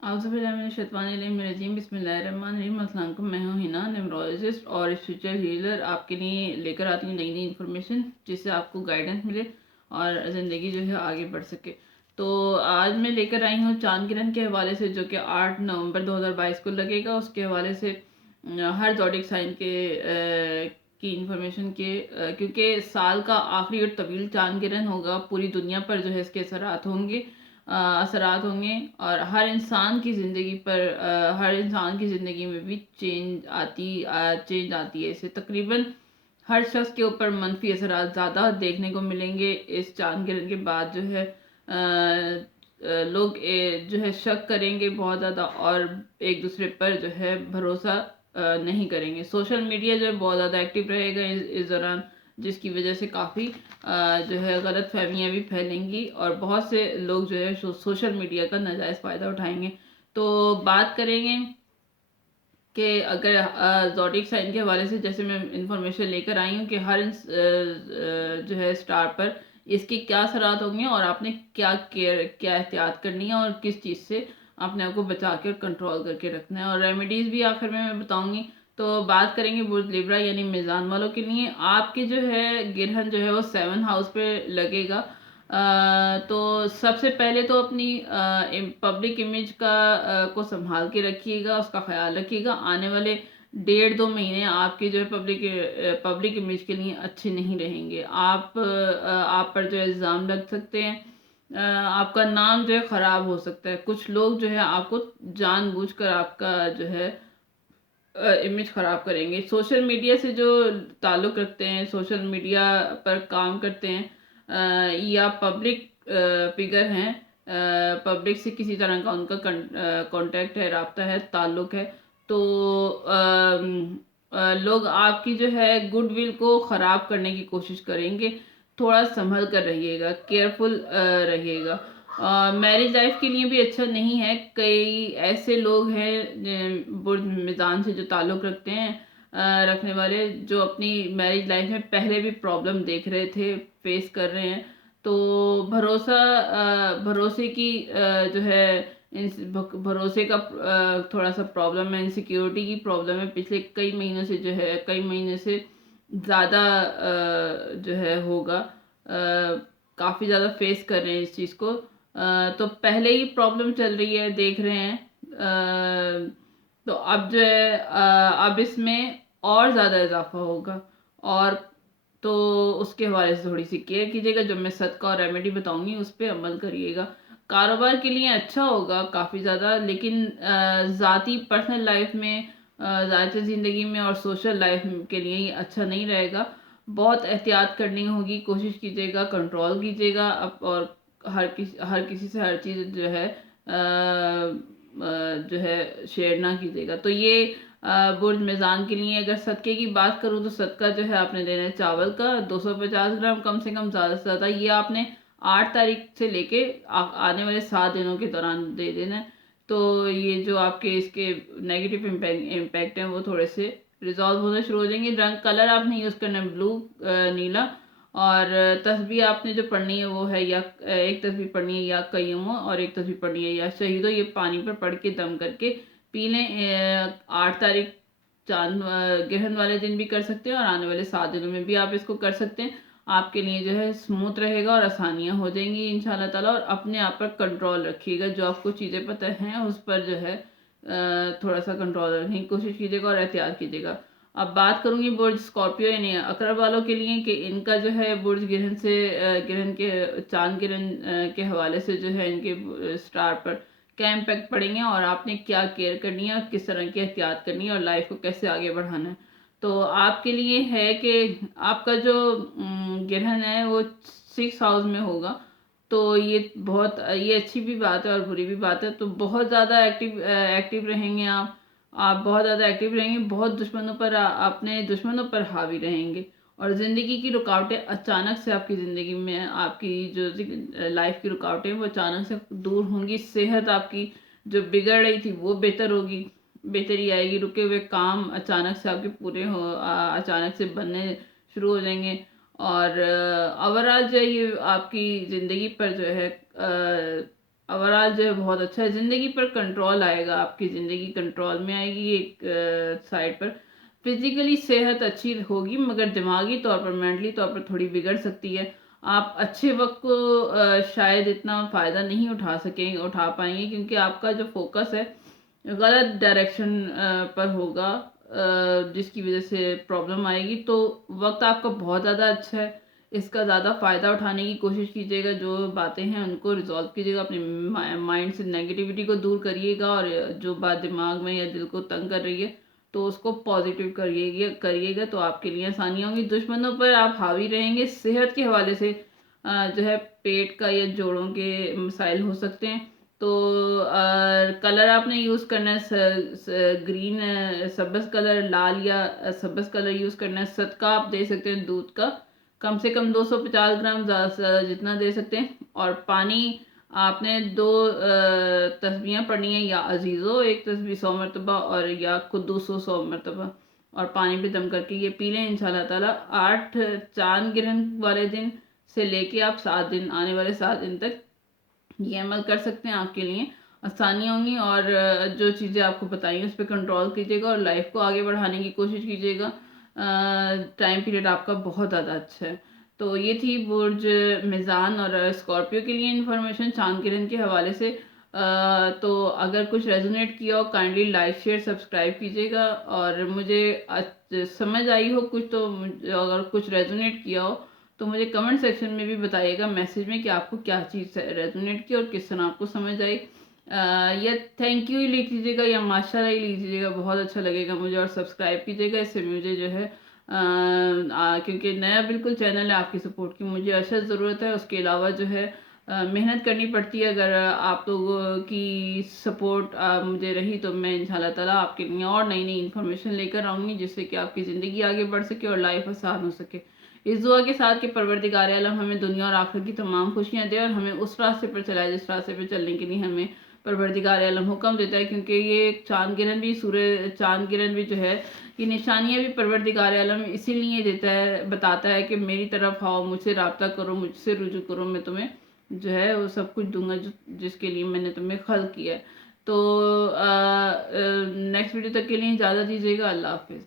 आउज़ुबिल्लाहिमिनश्शैतानिर्रजीम बिस्मिल्लाहिर्रहमानिर्रहीम। अस्सलाम वालेकुम। मैं हूँ हिना, न्यूमरोलॉजिस्ट और स्पिरिचुअल हीलर। आपके लिए लेकर आती हूँ नई नई इन्फॉर्मेशन जिससे आपको गाइडेंस मिले और ज़िंदगी जो है आगे बढ़ सके। तो आज मैं लेकर आई हूँ चांद ग्रहण के हवाले से, जो कि 8 नवंबर 2022 को लगेगा। उसके हवाले से हर ज़ोडिक साइन के की इन्फॉर्मेशन के क्योंकि साल का आखिरी और तवील चांद ग्रहण होगा, पूरी दुनिया पर जो है इसके असरात होंगे और हर इंसान की ज़िंदगी पर हर इंसान की ज़िंदगी में भी चेंज आती है। इससे तकरीबन हर शख्स के ऊपर मनफी असरात ज़्यादा देखने को मिलेंगे। इस चांद गिरने के बाद जो है लोग जो है शक करेंगे बहुत ज़्यादा और एक दूसरे पर जो है भरोसा नहीं करेंगे। सोशल मीडिया जो है बहुत ज़्यादा एक्टिव रहेगा इस दौरान, जिसकी वजह से काफ़ी जो है गलत फहमियाँ भी फैलेंगी और बहुत से लोग जो है सोशल मीडिया का नाजायज़ फ़ायदा उठाएंगे। तो बात करेंगे कि अगर ज़ोडिक साइन के हवाले से, जैसे मैं इंफॉर्मेशन लेकर आई हूँ कि हर जो है स्टार पर इसके क्या असरात होंगे और आपने क्या एहतियात करनी है और किस चीज़ से अपने आप को बचा के और कंट्रोल करके रखना है, और रेमेडीज़ भी आखिर में मैं बताऊंगी। तो बात करेंगे बुर्ज लिब्रा यानी मेज़ान वालों के लिए। आपके जो है ग्रहण जो है वो 7 हाउस पे लगेगा। तो सबसे पहले तो अपनी पब्लिक इमेज को संभाल के रखिएगा, उसका ख्याल रखिएगा। आने वाले 1.5-2 महीने आपके जो है पब्लिक इमेज के लिए अच्छे नहीं रहेंगे। आप पर जो है इल्ज़ाम लग सकते हैं, आपका नाम जो है ख़राब हो सकता है। कुछ लोग जो है आपको जानबूझकर आपका जो है इमेज ख़राब करेंगे। सोशल मीडिया से जो ताल्लुक़ रखते हैं, सोशल मीडिया पर काम करते हैं या पब्लिक फिगर हैं, पब्लिक से किसी तरह का उनका कांटेक्ट है, राब्ता है, ताल्लुक़ है, तो लोग आपकी जो है गुडविल को ख़राब करने की कोशिश करेंगे। थोड़ा संभल कर रहिएगा, केयरफुल रहिएगा। मैरिज लाइफ के लिए भी अच्छा नहीं है। कई ऐसे लोग हैं बुर्ज मिज़ान से जो ताल्लुक़ रखने वाले, जो अपनी मैरिज लाइफ में पहले भी प्रॉब्लम देख रहे थे, फेस कर रहे हैं। तो भरोसे की जो है भरोसे का थोड़ा सा प्रॉब्लम है, इनसिक्योरिटी की प्रॉब्लम है। पिछले कई महीने से ज़्यादा जो है होगा, काफ़ी ज़्यादा फेस कर रहे हैं इस चीज़ को। तो पहले ही प्रॉब्लम चल रही है, देख रहे हैं। तो अब जो है अब इसमें और ज़्यादा इजाफा होगा, और तो उसके हवाले से थोड़ी सी केयर कीजिएगा। जो मैं सदका और रेमेडी बताऊंगी उस पर अमल करिएगा। कारोबार के लिए अच्छा होगा काफ़ी ज़्यादा, लेकिन ज़ाती पर्सनल लाइफ में, ज़ाती ज़िंदगी में और सोशल लाइफ के लिए ये अच्छा नहीं रहेगा। बहुत एहतियात करनी होगी, कोशिश कीजिएगा, कंट्रोल कीजिएगा और हर किसी से हर चीज़ जो है शेयर ना कीजिएगा। तो ये बुर्ज मेज़ान के लिए अगर सदक़े की बात करूँ तो सदका जो है आपने देना है चावल का 250 ग्राम, कम से कम, ज़्यादा से ज़्यादा। ये आपने 8 तारीख से लेके आने वाले 7 दिनों के दौरान दे देना है। तो ये जो आपके इसके नेगेटिव इम्पैक्ट हैं वो थोड़े से रिजॉल्व होना शुरू हो जाएंगे। रंग कलर आपने यूज़ करना है ब्लू, नीला। और तस्बीह आपने जो पढ़नी है वो है, या एक तस्बीह पढ़नी है या कय्युम, और एक तस्बीह पढ़नी है या शहीदो। ये पानी पर पढ़ के दम करके पी लें। 8 तारीख चांद ग्रहण वाले दिन भी कर सकते हैं और आने वाले 7 दिनों में भी आप इसको कर सकते हैं। आपके लिए जो है स्मूथ रहेगा और आसानियाँ हो जाएंगी इंशाल्लाह ताला। और अपने आप पर कंट्रोल रखिएगा, जो आपको चीज़ें पता हैं उस पर जो है थोड़ा सा कंट्रोल रखने की कोशिश कीजिएगा और एहतियात कीजिएगा। अब बात करूंगी बुर्ज स्कॉर्पियो यानी अकरब वालों के लिए कि इनका जो है बुर्ज ग्रहण के चांद ग्रहण के हवाले से जो है इनके स्टार पर क्या इम्पैक्ट पड़ेंगे और आपने क्या केयर करनी है और किस तरह की एहतियात करनी है और लाइफ को कैसे आगे बढ़ाना है। तो आपके लिए है कि आपका जो ग्रहण है वो 6 हाउस में होगा। तो ये अच्छी भी बात है और बुरी भी बात है। तो बहुत ज़्यादा एक्टिव रहेंगे आप बहुत ज़्यादा एक्टिव रहेंगे, बहुत अपने दुश्मनों पर हावी रहेंगे। और ज़िंदगी की रुकावटें अचानक से आपकी ज़िंदगी में, आपकी जो लाइफ की रुकावटें वो अचानक से दूर होंगी। सेहत आपकी जो बिगड़ रही थी वो बेहतर होगी, बेहतरी आएगी। रुके हुए काम अचानक से आपके अचानक से बनने शुरू हो जाएंगे। और ओवरऑल जो ये आपकी ज़िंदगी पर जो है اوورال جو ہے بہت اچھا ہے. زندگی پر کنٹرول آئے گا, آپ کی زندگی کنٹرول میں آئے گی ایک سائڈ پر. فزیکلی صحت اچھی ہوگی مگر دماغی طور پر, مینٹلی طور پر تھوڑی بگڑ سکتی ہے. آپ اچھے وقت کو شاید اتنا فائدہ نہیں اٹھا پائیں گے, کیونکہ آپ کا جو فوکس ہے غلط ڈائریکشن پر ہوگا, جس کی وجہ سے پرابلم آئے گی. تو وقت آپ کا بہت زیادہ اچھا ہے, اس کا زیادہ فائدہ اٹھانے کی کوشش کیجیے گا. جو باتیں ہیں ان کو ریزالو کیجیے گا, اپنے مائنڈ سے نیگیٹیوٹی کو دور کریے گا, اور جو بات دماغ میں یا دل کو تنگ کر رہی ہے تو اس کو پازیٹیو کریے گا, تو آپ کے لیے آسانی ہوں گی. دشمنوں پر آپ حاوی رہیں گے. صحت کے حوالے سے جو ہے پیٹ کا یا جوڑوں کے مسائل ہو سکتے ہیں. تو کلر آپ نے یوز کرنا ہے گرین, سبز کلر, لال یا سبز کلر یوز کرنا ہے. صدقہ آپ دے سکتے ہیں دودھ کا, کم سے کم 250 گرام, زیادہ سے زیادہ جتنا دے سکتے ہیں. اور پانی آپ نے 2 تسبیحاں پڑھنی ہیں, یا عزیزو 1 تسبیح 100 مرتبہ, اور یا قدوسو 100 مرتبہ, اور پانی پہ دم کر کے یہ پی لیں. انشاءاللہ تعالیٰ 8 چاند گرہن والے دن سے لے کے آپ 7 دن, آنے والے 7 دن تک یہ عمل کر سکتے ہیں. آپ کے لیے آسانی ہوں گی, اور جو چیزیں آپ کو بتائیں اس پہ کنٹرول کیجیے گا, اور لائف کو آگے بڑھانے کی کوشش کیجیے گا. ٹائم پیریڈ آپ کا بہت زیادہ اچھا ہے. تو یہ تھی برج میزان اور اسکارپیو کے لیے انفارمیشن چاند گرہن کے حوالے سے. تو اگر کچھ ریزونیٹ کیا ہو کائنڈلی لائک شیئر سبسکرائب کیجیے گا, اور مجھے سمجھ آئی ہو کچھ, تو اگر کچھ ریزونیٹ کیا ہو تو مجھے کمنٹ سیکشن میں بھی بتائیے گا میسج میں کہ آپ کو کیا چیز ریزونیٹ کی اور کس طرح آپ کو سمجھ آئی. یا تھینک یو ہی لکھ لیجیے گا, یا ماشاء اللہ ہی لکھ لیجیے گا, بہت اچھا لگے گا مجھے. اور سبسکرائب کیجیے گا, اس سے مجھے جو ہے کیونکہ نیا بالکل چینل ہے, آپ کی سپورٹ کی مجھے اشد ضرورت ہے. اس کے علاوہ جو ہے محنت کرنی پڑتی ہے. اگر آپ لوگوں کی سپورٹ مجھے رہی تو میں انشاءاللہ تعالیٰ آپ کے لیے اور نئی انفارمیشن لے کر آؤں گی, جس سے کہ آپ کی زندگی آگے بڑھ سکے اور لائف آسان ہو سکے. اس دعا کے ساتھ کہ پروردگار عالم ہمیں دنیا اور آخرت کی تمام خوشیاں دے, اور ہمیں اس راستے پر چلائے جس راستے پر چلنے کے لیے ہمیں پروردگار عالم حکم دیتا ہے. کیونکہ یہ چاند گرہن بھی چاند گرہن بھی جو ہے یہ نشانیاں بھی پروردگار عالم اسی لیے بتاتا ہے کہ میری طرف آؤ, مجھ سے رابطہ کرو, مجھ سے رجوع کرو, میں تمہیں جو ہے وہ سب کچھ دوں گا جس کے لیے میں نے تمہیں خلق کیا ہے. تو نیکسٹ ویڈیو تک کے لیے اجازت دیجیے گا. اللہ حافظ.